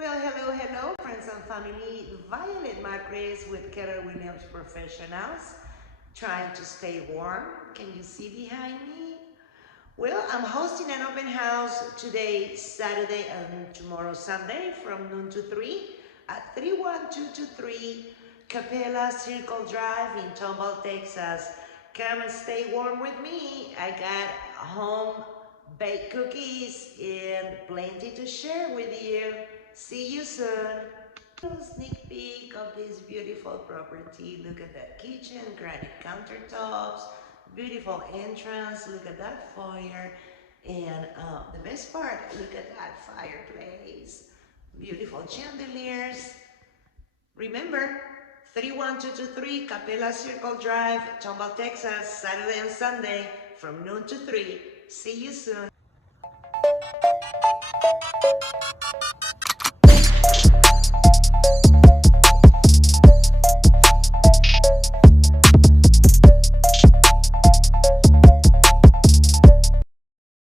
Well, hello, friends and family. Violet Macraes with Keller Williams Professionals, trying to stay warm. Can you see behind me? Well, I'm hosting an open house today, Saturday, and tomorrow, Sunday, from noon to 3 at 31223 Capella Circle Drive in Tomball, Texas. Come and stay warm with me. I got home baked cookies and plenty to share with you. See you soon. A sneak peek of this beautiful property. Look at that kitchen, granite countertops, beautiful entrance. Look at that foyer, and the best part, look at that fireplace. Beautiful chandeliers. Remember, 31223 Capella Circle Drive, Tomball, Texas, Saturday and Sunday from noon to 3. See you soon.